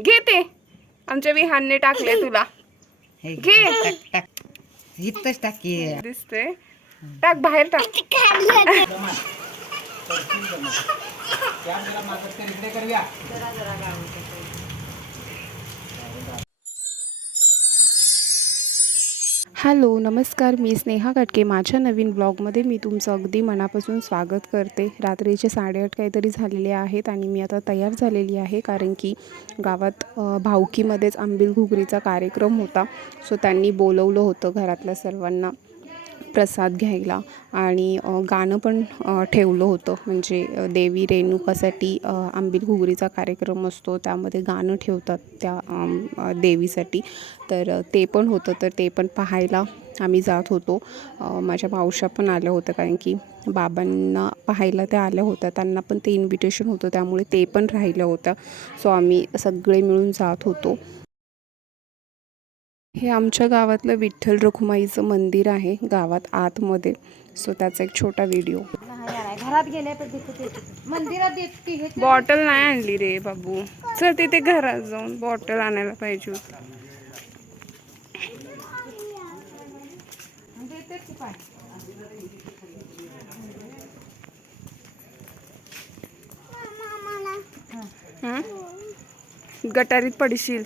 घे ते. आमच्या विहानने टाकले तुला. हे घे. टाक टाक. इथंच टाक की दिसते टाक बाहेर टाक. हॅलो नमस्कार. मी स्नेहा कटके. माझ्या नवीन ब्लॉगमध्ये मी तुमचं अगदी मनापासून स्वागत करते. रात्रीचे साडेआठ काहीतरी झालेले आहेत आणि मी आता तयार झालेली आहे कारण की गावात भावकीमध्येच आंबील घुगरीचा कार्यक्रम होता. सो त्यांनी बोलवलं होतं घरातल्या सर्वांना. प्रसाद घ्यायला आणि गाणं पण ठेवलं होतं. म्हणजे देवी रेणुकासाठी आंबील घुगरीचा कार्यक्रम असतो. त्यामध्ये गाणं ठेवतात त्या देवीसाठी. तर ते पण होतं. तर ते पण पाहायला आम्ही जात होतो. माझ्या मावशा पण आल्या होत्या. कारण की बाबांना पाहायला त्या आल्या होत्या. त्यांना पण ते इन्व्हिटेशन होतं. त्यामुळे ते पण राहिलं होतं सो आम्ही सगळे मिळून जात होतो. हे आमच्या गावातलं विठ्ठल रखुमाईचं मंदिर आहे गावात आतमध्ये. सो त्याचा एक छोटा व्हिडिओ घरात गेले मंदिरात बॉटल नाही आणली रे बाबू. चल तिथे घरात जाऊन बॉटल आणायला पाहिजे होती. हं? गटारीत पडशील.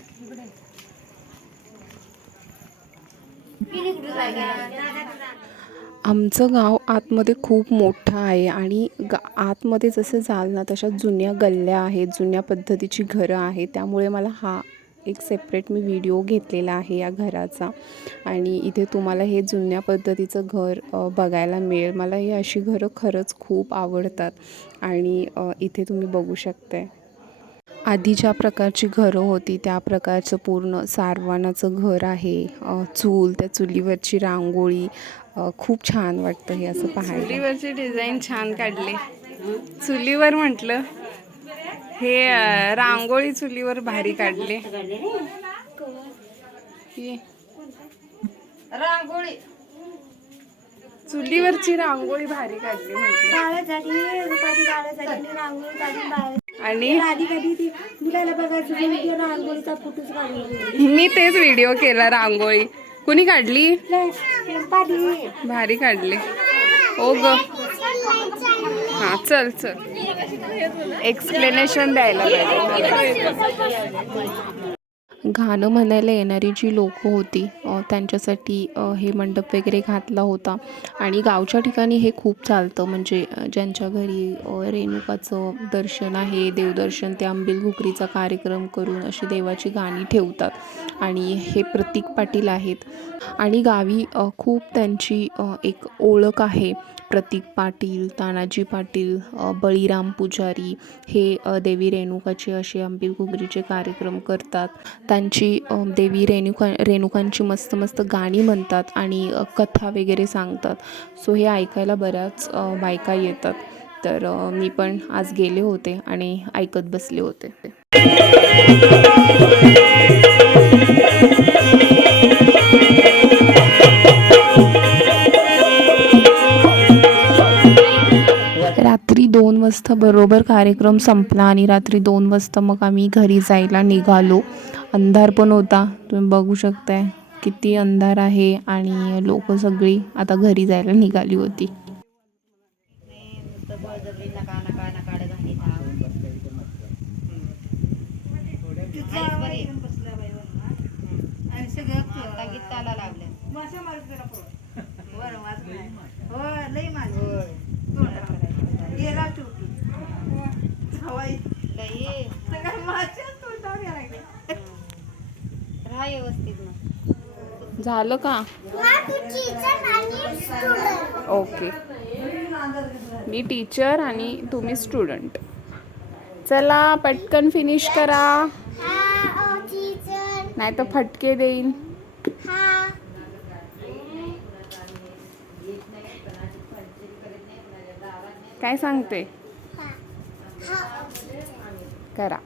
आमचं गाव आतमध्ये खूप मोठं आहे आणि गा आतमध्ये जसं जाल ना तशा जुन्या गल्ल्या आहेत जुन्या पद्धतीची घरं आहेत. त्यामुळे मला हा एक सेपरेट मी व्हिडिओ घेतलेला आहे या घराचा. आणि इथे तुम्हाला हे जुन्या पद्धतीचं घर बघायला मिळेल. मला ही अशी घरं खरंच खूप आवडतात. आणि इथे तुम्ही बघू शकताय. आधी ज्या प्रकारची घरं होती त्या प्रकारचं पूर्ण सारवानाचं घर आहे. अ, चूल त्या चुलीवरची रांगोळी. खूप छान वाटतं हे असं पाहायला. चुलीवरची डिझाईन छान काढले. चुलीवर म्हटलं हे रांगोळी चुलीवर भारी काढले. रांगोळी. चुलीवरची रांगोळी भारी काढली म्हटलं. आणि आधी कधी ती मुलाला बघायचं म्हणून ती रांगोळीचा फोटोच काढून मी तेच व्हिडिओ केला रांगोळी. कुणी काढली? भारी काढले. ओ ग. हा चल चल. एक्सप्लेनेशन द्यायला पाहिजे. गाणं म्हणायला येणारी जी लोकं होती त्यांच्यासाठी हे मंडप वगैरे घातला होता. आणि गावच्या ठिकाणी हे खूप चालतं. म्हणजे ज्यांच्या घरी रेणुकाचं दर्शन आहे देवदर्शन ते आंबील घुगरीचा कार्यक्रम करून अशी देवाची गाणी ठेवतात. आणि हे प्रतीक पाटील आहेत. आणि गावी खूप त्यांची एक ओळख आहे. प्रतीक पाटील तानाजी पाटील बळीराम पुजारी हे देवी रेणुकाचे असे आंबील घुगरीचे कार्यक्रम करतात. त्यांची देवी रेणुका रेणुकांची मस्त मस्त गाणी म्हणतात आणि कथा वगैरे सांगतात. सो हे ऐकायला बऱ्याच बायका येतात. तर मी पण आज गेले होते आणि ऐकत बसले होते. वाजता बरोबर कार्यक्रम संपला आणि रात्री दोन वाजता मग आम्ही घरी जायला निघालो. अंधार पण होता. तुम्ही बघू शकताय किती अंधार आहे आणि लोक सगळी आता घरी जायला निघाली होती. हो लई माझ नका थांब आणि सगळं आता गीताला लागले मासा मारत जरा पुढं. बरं, वाजत नाही. होय, लई माझं. तोंडात. गेला शेवटी. हवाई. लई सगळ्या माशाच तोंडावर यायला लागले. राहा व्यवस्थित मग झालं का? ओके मी टीचर आणि तुम्ही स्टुडंट चला पटकन फिनिश करा. नाही तर फटके देईन. काय सांगते? करा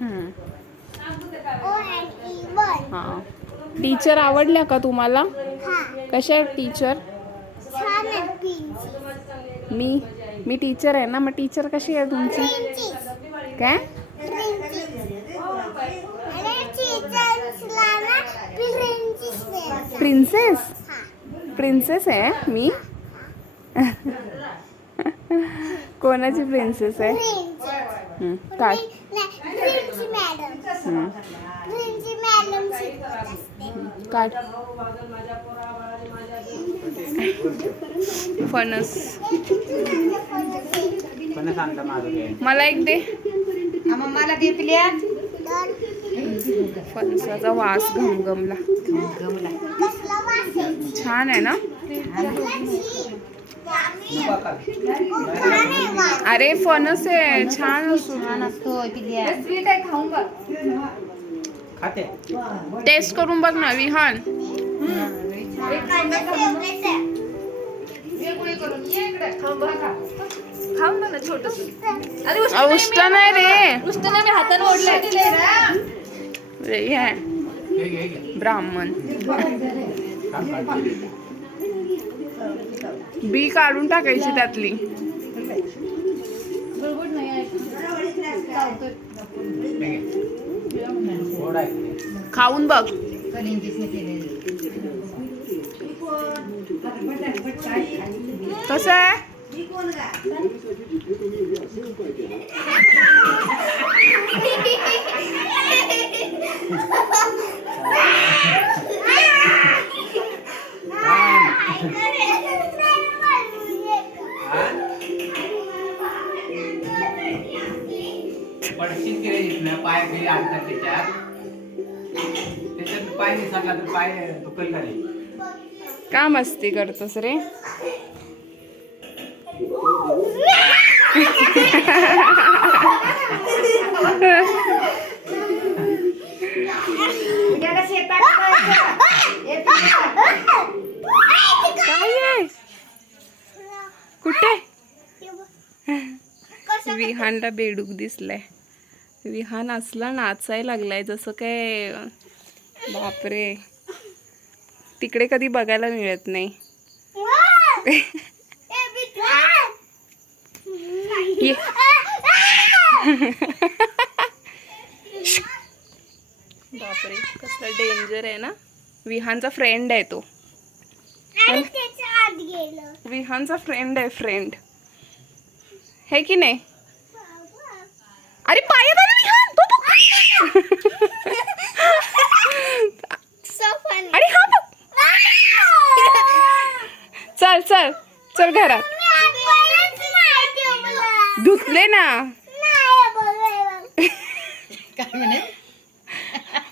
हम्म. हां टीचर आवडल्या का तुम्हाला? कशा आहेत टीचर मी? मी टीचर आहे ना मग टीचर कशी आहे तुमची? काय? प्रिन्सेस. प्रिन्सेस हा. आहे मी? कोणाची प्रिन्सेस आहे? काय काय फणस. मला एक दे. मला फणसाचा वास घमघमला? छान आहे ना. अरे फणस आहे छान असतो छान असतो पिल्या. स्वीट आहे खाऊन बघ. टेस्ट करून बघ ना विहान. खाऊन बघ ना छोटस. अरे उष्ट नाही रे. उष्ट नाही मी हाताने ओढलंय रे, हे आहे. ब्राह्मण. बी काढून टाकायची त्यातली. गुळगुळ नाही. खाऊन बघ. कस आहे? त्याच्यात तर पाय का का मस्ती करतोस रे. कुठे? विहानला बेडूक दिसलाय. विहान असला नाचायला लागलाय जसं काय बापरे. तिकडे कधी बघायला मिळत नाही. बापरे कसला डेंजर आहे ना. विहानचा फ्रेंड आहे तो. विहानचा फ्रेंड आहे फ्रेंड है की नाही? अरे आलं विहान तो बघ. So funny. अरे हा बघ चल चल घरात धुतले ना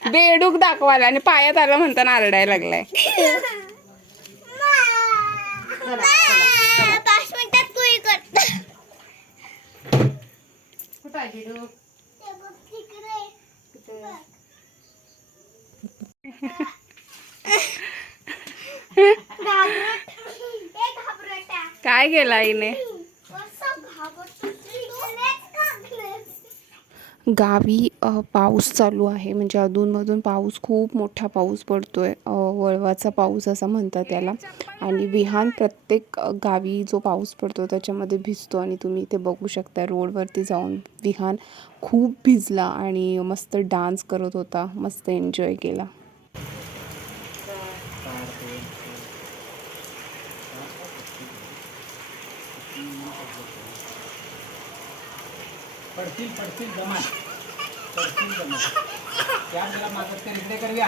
बेडूक दाखवायला आणि पायात आलं म्हणताना आरडायला लागलाय पाच मिनिटात कुई करत कुठं आहे बिडू? काय केलं आईने? गावी पाऊस चालू आहे. म्हणजे अधूनमधून पाऊस खूप मोठा पाऊस पडतोय. आहे वळवाचा पाऊस असा म्हणतात त्याला. आणि विहान प्रत्येक गावी जो पाऊस पडतो त्याच्यामध्ये भिजतो. आणि तुम्ही इथे बघू शकता रोडवरती जाऊन विहान खूप भिजला आणि मस्त डान्स करत होता. मस्त एन्जॉय केला. पडशील पडशील जमा. पडशील जमा. त्या जरा मागत तर इकडे करूया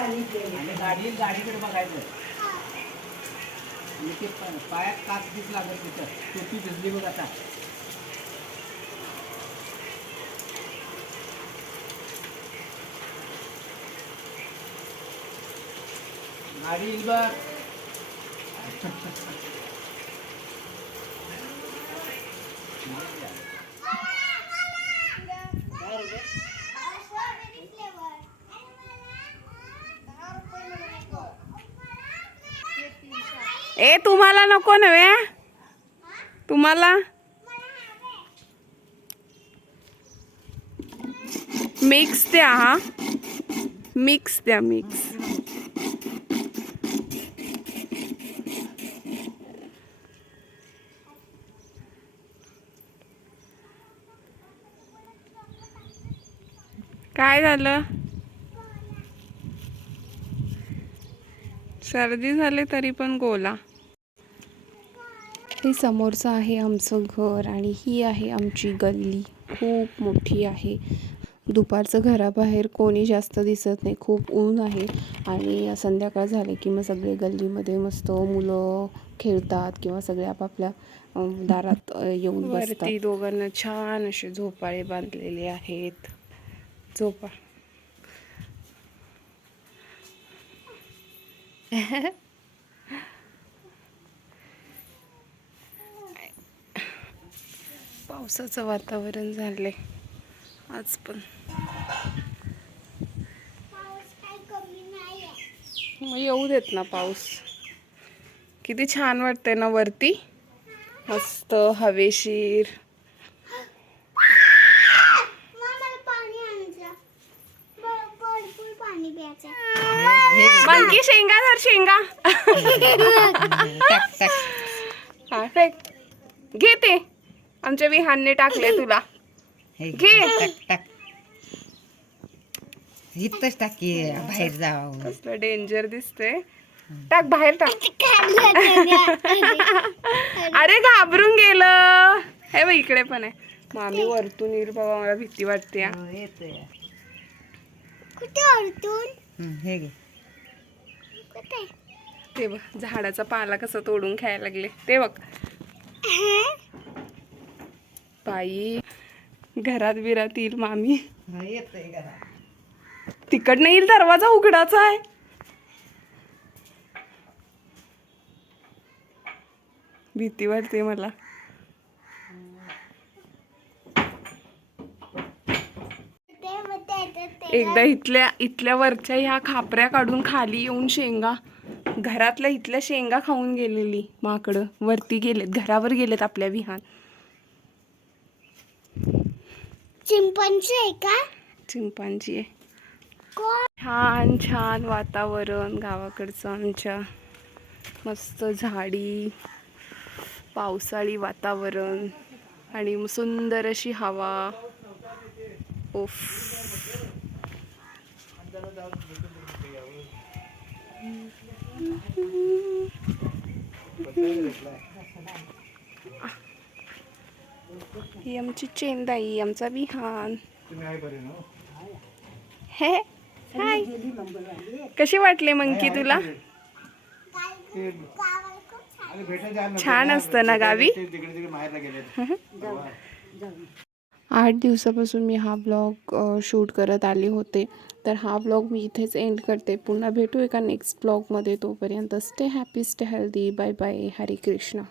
आणि गाडी गाडीकडे बघायचं. आणि ते पायात काच बीच लागत तिथं. टोपी भिजली बघ आता. गाडी येईल बघ. ए तुम्हाला नको नव्हे? तुम्हाला? मिक्स द्या हा. मिक्स द्या मिक्स काय झालं? सर्दी झाली तरी पण गोला. हे समोरचं आहे आमचं घर आणि ही आहे आमची गल्ली. खूप मोठी आहे. दुपारचं घराबाहेर कोणी जास्त दिसत नाही. खूप ऊन आहे आणि संध्याकाळ झाले की मग सगळे गल्लीमध्ये मस्त मुलं खेळतात किंवा सगळे आपापल्या दारात येऊन बसतात. दोघांना छान असे झोपाळे बांधलेले आहेत. झोपा पावसाचं वातावरण झालंय. आज पण. मग येऊ देत ना पाऊस. किती छान वाटतंय ना वरती. मस्त हवेशीर मला पाणी आणायचं भ- भरपूर पाणी प्यायचं मंकी शेंगा? हा फेक घे ते. आमच्या विहानने टाकले तुला. घे. टाक टाक इथंच टाक बाहेर जावं कसलं डेंजर दिसतंय. टाक बाहेर टाक. अरे घाबरून गेलं. हे बघ इकडे पण आहे. मामी वरतून येईल बाबा मला भीती वाटते हा. कुठे अडतून हं, घे. कुठे ते बघ झाडाचा पाला कसा तोडून खायला लागले. ते बघ. बाई घरात बिरात येईल मामी. तिकडनं येईल दरवाजा उघडाचा आहे. भीती वाटते मला ते मग ते- ते- एकदा इथल्या इथल्या वरच्या ह्या खापऱ्या काढून खाली येऊन शेंगा घरातल्या इथल्या शेंगा खाऊन गेलेली माकडं. वरती गेलेत घरावर गेलेत आपल्या विहान. चिंपनची आहे का? चिंपांची आहे. छान छान वातावरण गावाकडचं आमच्या. मस्त झाडी पावसाळी वातावरण आणि सुंदर अशी हवा. ओफ ही आमची चेंदाई आमचा विहान. हे हाय. कशी वाटली मंकी तुला? छान असतं ना गावी? आठ दिवसापासून मी हा ब्लॉग शूट करत आले होते. तर हा ब्लॉग मी इथेच एंड करते. पुन्हा भेटू एका नेक्स्ट ब्लॉगमध्ये तोपर्यंत stay happy stay healthy bye bye Hare Krishna